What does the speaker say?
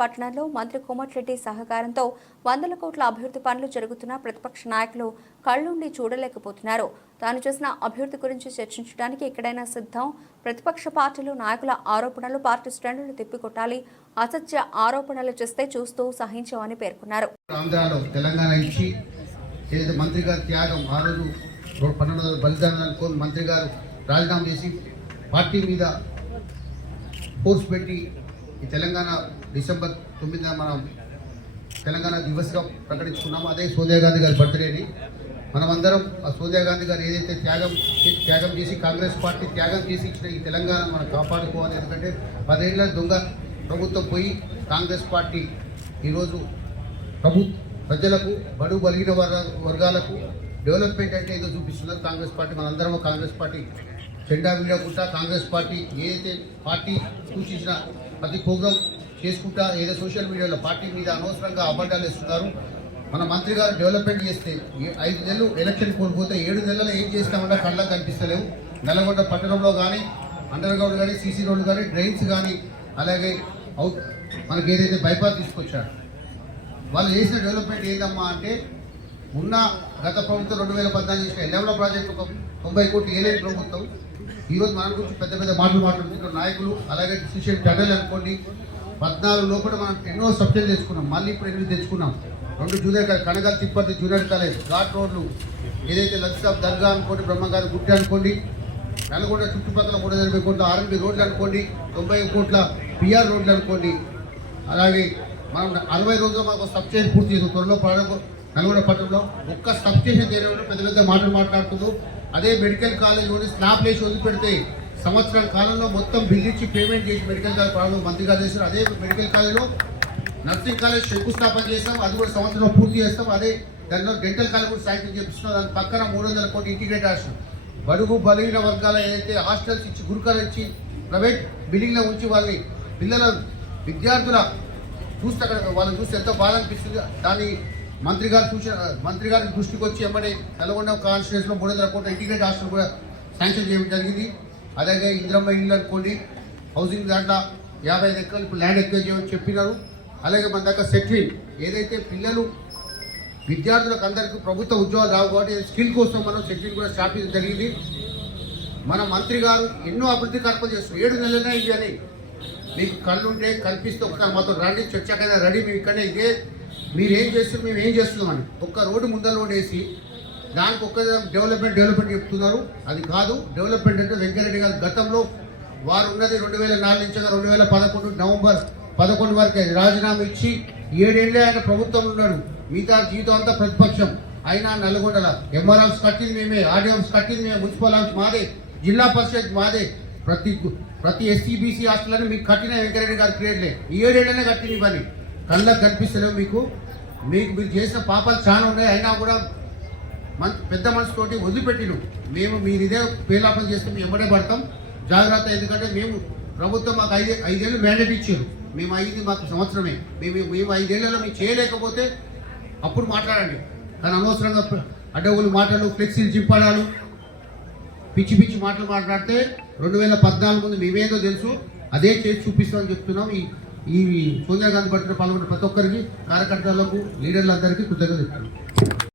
పట్టణంలో మంత్రి కోమటిరెడ్డి సహకారంతో వందల కోట్ల అభివృద్ధి పనులు జరుగుతున్నా ప్రతిపక్ష నాయకులు కళ్ళుండి చూడలేకపోతున్నారు. తాను చేసిన అభివృద్ధి గురించి చర్చించడానికి ఎక్కడైనా సిద్ధం? ప్రతిపక్ష పార్టీలు నాయకుల ఆరోపణలు పార్టీ శ్రేణులు తిప్పికొట్టాలి. అసత్య ఆరోపణలు చేస్తే చూస్తూ సహించమని పేర్కొన్నారు. తెలంగాణ ఇచ్చి మంత్రి త్యాగం ఆ రోజు పన్నెండు వందల బలిదానాలు మంత్రి గారు రాజీనామా చేసి పార్టీ మీద ఫోర్స్ పెట్టి ఈ తెలంగాణ డిసెంబర్ తొమ్మిదిన మనం తెలంగాణ దివస్గా ప్రకటించుకున్నాము. అదే సోనియా గాంధీ గారి బర్త్డేని మనమందరం ఆ సోనియా గాంధీ గారు ఏదైతే త్యాగం త్యాగం చేసి కాంగ్రెస్ పార్టీ త్యాగం చేసి ఇచ్చిన ఈ తెలంగాణ మనం కాపాడుకోవాలి. ఎందుకంటే పదేళ్ళ దొంగ ప్రభుత్వం పోయి కాంగ్రెస్ పార్టీ ఈరోజు ప్రభు ప్రజలకు బడు బలిగిన వర్గ వర్గాలకు డెవలప్మెంట్ అంటే ఏదో చూపిస్తున్నారు. కాంగ్రెస్ పార్టీ మనందరం కాంగ్రెస్ పార్టీ జెండా విడకుండా కాంగ్రెస్ పార్టీ ఏదైతే పార్టీ సూచించిన ప్రతి ప్రోగ్రాం చేసుకుంటా ఏదో సోషల్ మీడియాలో పార్టీ మీద అనవసరంగా అబద్ధాలు ఇస్తున్నారు మన మంత్రి గారు డెవలప్మెంట్ చేస్తే ఐదు నెలలు ఎలక్షన్ కోల్పోతే ఏడు నెలలు ఏం చేస్తామన్నా కళ్ళకు కనిపిస్తలేవు. నల్లగొండ పట్టణంలో కానీ అండర్ గ్రౌండ్ కానీ సీసీ రోడ్లు కానీ డ్రైన్స్ కానీ అలాగే అవుట్ మనకి ఏదైతే బైపాస్ తీసుకొచ్చారు వాళ్ళు చేసిన డెవలప్మెంట్ ఏందమ్మా అంటే ఉన్న గత ప్రభుత్వం రెండు వేల పద్నాలుగు చేసిన ఎల్లెవల ప్రాజెక్టు ఒక తొంభై కోట్లు ఏలేని ప్రభుత్వం. ఈరోజు మన గురించి పెద్ద పెద్ద మాటలు మాట్లాడుతున్న నాయకులు అలాగే డిసిషన్ టడల్ అనుకోండి పద్నాలుగు లోపల మనం ఎన్నో సబ్జెక్టులు తెచ్చుకున్నాం. మళ్ళీ ఇప్పుడు ఎనిమిది తెచ్చుకున్నాం. రెండు junior college Kanagal Tippathi junior college ghat రోడ్లు. ఏదైతే లక్షాబ్ దర్గా అనుకోండి బ్రహ్మగారి గుట్టి అనుకోండి నల్గొండ చుట్టుపక్కల కూడా వందల ఎనభై కోట్ల ఆర్ఎంపీ రోడ్లు అనుకోండి తొంభై కోట్ల పిఆర్ రోడ్లు అనుకోండి. అలాగే మనం అరవై రోజుల్లో మనకు సబ్స్టేషన్ పూర్తి చేసాం త్వరలో నల్గొండ పట్టణంలో ఒక్క సబ్స్టేషన్ చేయడం పెద్ద పెద్ద మాటలు మాట్లాడుతుంది అదే మెడికల్ కాలేజ్లోని స్లాబ్ లేచి వదిలిపెడితే సంవత్సరం కాలంలో మొత్తం బిల్ ఇచ్చి పేమెంట్ చేసి మెడికల్ కాలేజ్ ప్రారంభం మంత్రి గారు చేశారు. అదే మెడికల్ కాలేజ్లో నర్సింగ్ కాలేజ్ శంకుస్థాపన చేస్తాం అది కూడా సంవత్సరం పూర్తి చేస్తాం. అదే దానిలో డెంటల్ కాలేజ్ కూడా శాంక్షన్ చేపిస్తున్నాం. దాని పక్కన మూడు వందల కోటి ఇంటిగ్రేట్ హాస్టల్. బడుగు బలహీన వర్గాల ఏదైతే హాస్టల్స్ ఇచ్చి గురుకాలు ఇచ్చి ప్రైవేట్ బిల్డింగ్లో ఉంచి వాళ్ళని పిల్లల విద్యార్థుల చూస్తే అక్కడ వాళ్ళని చూస్తే ఎంతో బాధ అనిపిస్తుంది. దాన్ని మంత్రి గారు సూచన మంత్రి గారి దృష్టికి వచ్చి ఎమ్మడే నల్గొండ కాన్స్టిట్యూన్స్లో మూడు వందల కోట్ల ఇంటిగ్రేట్ హాస్టల్ కూడా శాంక్షన్ చేయడం జరిగింది. అలాగే ఇంద్రమ్మ ఇల్లు అనుకోండి హౌసింగ్ దాంట్లో యాభై ఐదు ఎకరాలు ఇప్పుడు ల్యాండ్ ఎక్కువ చేయమని చెప్పినారు. అలాగే మన దగ్గర సెట్రింగ్ ఏదైతే పిల్లలు విద్యార్థులకు అందరికీ ప్రభుత్వ ఉద్యోగాలు రావు కాబట్టి స్కిల్ కోసం మనం సెట్రింగ్ కూడా స్టార్ట్ చేయడం జరిగింది. మన మంత్రి గారు ఎన్నో అభివృద్ధి కార్యక్రమాలు చేస్తారు ఏడు నెలలనే ఇవి అని. మీకు కళ్ళు ఉంటే కల్పిస్తే ఒకసారి మాతో రండి చర్చకైనా రెడీ మేము ఇక్కడనే ఇదే. మీరేం చేస్తున్నారు మేము ఏం చేస్తున్నామని ఒక్క రోడ్డు ముందర రోడ్ వేసి దానికి ఒక్క డెవలప్మెంట్ డెవలప్మెంట్ చెప్తున్నారు. అది కాదు డెవలప్మెంట్ అంటే వెంకరెడ్డి గారు గతంలో వారు ఉన్నది రెండు వేల నాలుగు నుంచి రెండు వేల పదకొండు నవంబర్ పదకొండు వరకు రాజీనామా ఇచ్చి ఏడేళ్ళే ఆయన ప్రభుత్వం ఉన్నాడు. మిగతా జీవితం అంతా ప్రతిపక్షం. అయినా నల్గొండల ఎంఆర్ హౌస్ కట్టింది మేమే ఆర్డీ హౌస్ కట్టింది మేము మున్సిపల్ హౌస్ మాదే జిల్లా పరిషత్ మాదే. ప్రతి ప్రతి ఎస్సీ బీసీ మీకు కట్టిన వెంకరెడ్డి గారు క్రియేట్లే ఈ ఏడేళ్ళనే కట్టిన పని కళ్ళకు కనిపిస్తలేవు మీకు. మీకు మీరు చేసిన పాపాలు చాలా ఉన్నాయి. అయినా కూడా పెద్ద మనసుతోటి వదిలిపెట్టిను. మేము మీరు ఇదే పేలాపన చేస్తే మేము ఎమ్మడే పడతాం. జాగ్రత్త ఎందుకంటే మేము ప్రభుత్వం మాకు ఐదు ఐదేళ్ళు మ్యాండేట్ ఇచ్చారు. మేము ఐదు మాకు సంవత్సరమే. మేము మేము ఐదేళ్ళలో మేము చేయలేకపోతే అప్పుడు మాట్లాడండి. కానీ అనవసరంగా ప్ర- మాటలు ఫ్లెక్సీలు చింపడాలు పిచ్చి పిచ్చి మాటలు మాట్లాడితే రెండు వేల పద్నాలుగు ముందు మేమేదో తెలుసు. అదే చేసి చూపిస్తామని చెప్తున్నాం. ఈ ఈ సోనియా గాంధీ పట్టిన పాల్గొన్న ప్రతి ఒక్కరికి కార్యకర్తలకు లీడర్లందరికీ కృతజ్ఞత చెప్తున్నాం.